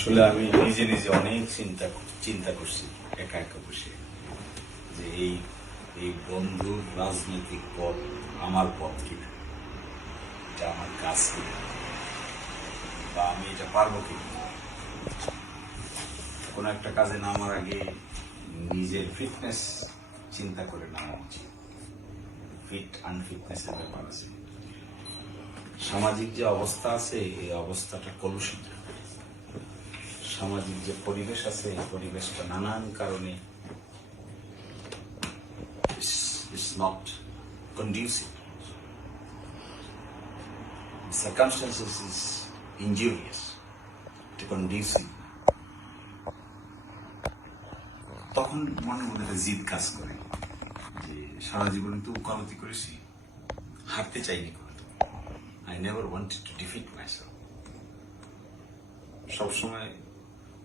আসলে আমি নিজে নিজে অনেক চিন্তা চিন্তা করছি, একা একা বসে। যে এই এই বন্ধুর রাজনৈতিক পথ আমার পথ কিনা? এটা আমার কাজ কিনা? বা আমি এটা পারব কিনা? কোনো একটা কাজে নামার আগে নিজের ফিটনেস চিন্তা করে নামা উচিত। ফিট আনফিটনেসের ব্যাপার আছে। সামাজিক যে অবস্থা আছে, এই অবস্থাটা কলুষিত। সামাজিক যে পরিবেশ আছে, এই পরিবেশটা নানান কারণে তখন মনে মনে একটা জিদ কাজ করে যে সারা জীবনে তো উকালতি করেছি, হারতে চাইনি I never wanted to defeat myself সবসময়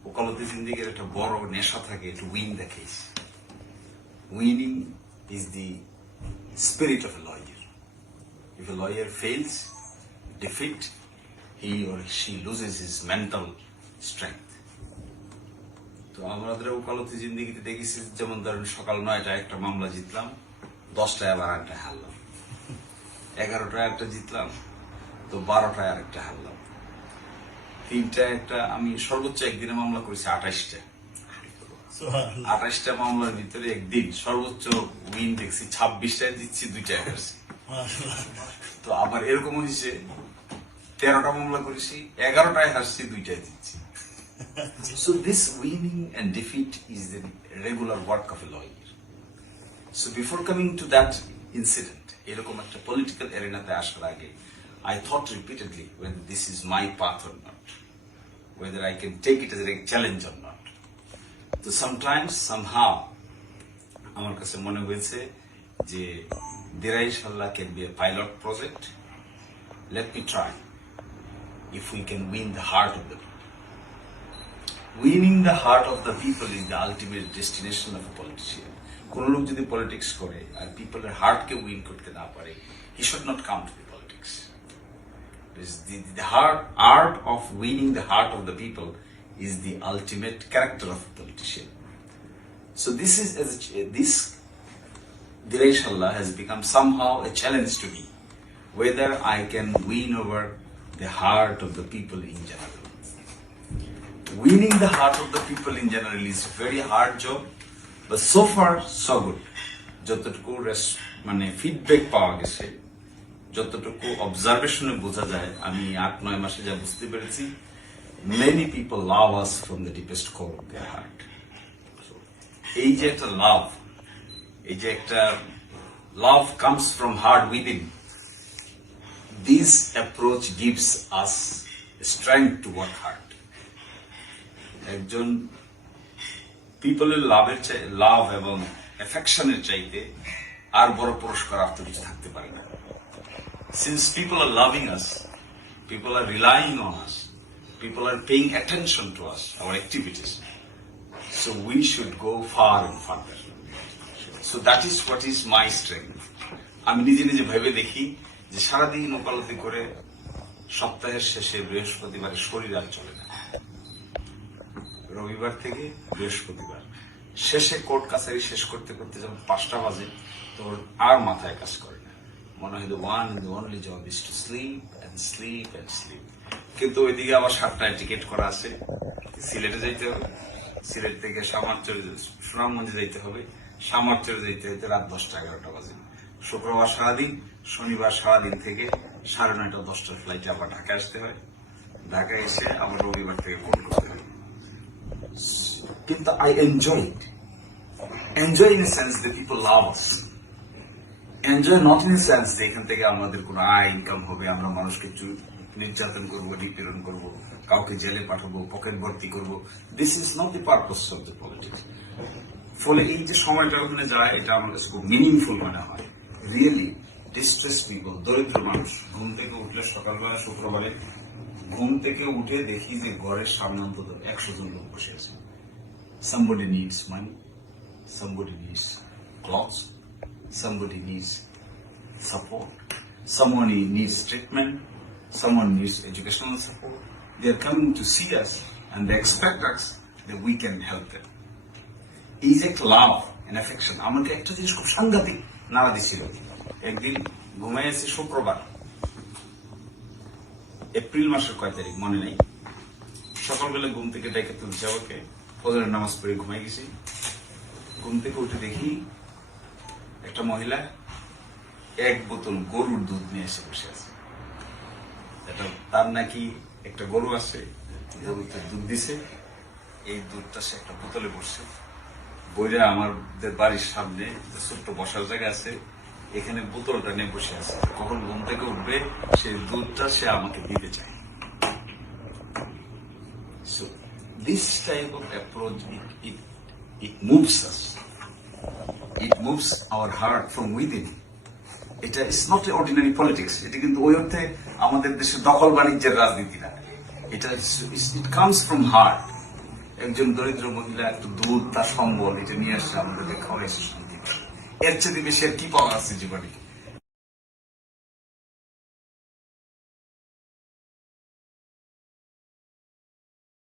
ওকালতি জিন্দিগির একটা বড় নেশা থাকে to win the case winning is the spirit of a lawyer if a lawyer feels defeat he or she loses his mental strength. তো আমাদের ওকালতি জিন্দিগিতে দেখেছি, যেমন ধরেন সকাল নয়টায় একটা মামলা জিতলাম, দশটায় আবার একটা হারলাম। এগারোটায় একটা জিতলাম, তো বারোটায় আরেকটা হারলাম। তিনটায় একটা আমি সর্বোচ্চ একদিনে মামলা করেছি আঠাশটা। আঠাশটা মামলার ভিতরে একদিন সর্বোচ্চ উইন দেখছি ছাব্বিশটায় জিতছি দুইটায় হারছি তো আবার এরকম হয়েছে তেরোটা মামলা করেছি এগারোটায় হারছি দুইটায় দিচ্ছি। So this winning and defeat is the regular work of a lawyer. So before coming to that incident, এরকম একটা political arenaতে আসার আগে I thought repeatedly whether this is my path or not, whether I can take it as a challenge or not. So sometimes, somehow, আমার কাছে মনে হয়েছে যে Derai Sullah can be a pilot project. Let me try if we can win the heart of the people. Winning the heart of the people is the ultimate destination of politician কোন লোক যদি politics করে আর পিপলের হার্টকে win করতে না পারে he should not come to the politics the the heart art of winning the heart of the people is the ultimate character of a politician so this is as a, this Direshallah has become somehow a challenge to me whether I can win over the heart of the people in general winning the heart of the people in general is a very hard job but so far so good যতটুকু মানে feedback পাওয়া গেছে যতটুকু অবজারভেশনে বোঝা যায়, আমি আট, নয় মাসে যা বুঝতে পেরেছি many people love us from the deepest core of their heart এই যে একটা লাভ এই যে একটা love comes from heart within this approach gives us strength to work hard একজন পিপলের লাভের লাভ এবং এফেকশনের চাইতে আর বড় পুরস্কার আর তো কিছু থাকতে পারে না। Since people are loving us people are relying on us people are paying attention to us our activities so we should go far and further So that is what is my strength আমি নিজে নিজে ভেবে দেখি যে সারাদিন ওকালতি করে সপ্তাহের শেষে বৃহস্পতিবারে শরীর আর চলে না। রবিবার থেকে বৃহস্পতিবার। শেষে কোর্ট কাছারি শেষ করতে করতে যখন পাঁচটা বাজে তোর আর মাথায় কাজ করে মনে হয় one the only job is to sleep and sleep and sleep কিন্তু ওইদিকে আবার সাতটায় টিকিট করা আছে। সিলেটে যাইতে হবে। সিলেট থেকে সামারচরে সুনামগঞ্জে যাইতে হবে। সামারচরে যাইতে হইতে রাত দশটা এগারোটা বাজে। শুক্রবার সারাদিন, শনিবার সারাদিন থেকে সাড়ে নয়টা, দশটার ফ্লাইটে আবার ঢাকায় আসতে হয়। ঢাকায় এসে আবার রবিবার থেকে ফোন করতে হয়। কিন্তু I enjoy enjoy in sense the people love us enjoy not in sense যে এখান থেকে আমাদের কোনো আয় ইনকাম হবে আমরা মানুষকে নির্যাতন করব নিপীড়ন করব কাউকে জেলে পাঠাবো পকেট ভর্তি করব। This is not the purpose of the politics ফলে এই যে সময়টা ওখানে যায় এটা আমার কাছে খুব মিনিংফুল মনে হয়। রিয়েলি ডিস্ট্রেস পিপল দরিদ্র মানুষ ঘুম থেকে উঠলে সকালবেলা শুক্রবারে ঘুম থেকে উঠে দেখি যে ঘরের সামনে অন্তত একশো জন লোক বসে আছে। Somebody needs money, somebody needs clothes, somebody needs support, someone needs treatment, someone needs educational support. They are coming to see us and they expect us that we can help them. এই যে একটা love and affection আমাকে একটা জিনিস খুব সাংঘাতিক নাড়া দিছিল একদিন ঘুমাইয়াছি শুক্রবার এপ্রিল মাসের কয় তারিখ মনে নেই সকালবেলা ঘুম থেকে ডেকে তুলছে আমাকে ফজরের নামাজ পড়ে ঘুমাই গেছি ঘুম থেকে উঠে দেখি একটা মহিলা এক বোতল গরুর দুধ নিয়ে এসে বসে আছে। এটা তার নাকি একটা গরু আছে গরুতে দুধ দিছে। এই দুধটা সে একটা বোতলে বসছে বইরা আমাদের বাড়ির সামনে ছোট্ট বসার জায়গা আছে এখানে বোতলটা নিয়ে বসে আছে। কখন ঘুম থেকে উঠবে সেই দুধটা সে আমাকে দিতে চায়। This type of approach it, it it moves It moves our heart from within. এটা ইটস নট অর্ডিনারি পলিটিক্স এটা কিন্তু ওই অর্থে আমাদের দেশে দখল বাণিজ্যের রাজনীতি না এটা ইট কামস ফ্রম হার্ট একজন দরিদ্র মহিলা একটু দুধ, তার সম্বল, এটা নিয়ে আসছে আমাদের এর চেয়ে বেশি আর কি পাওয়া আছে জীবনে?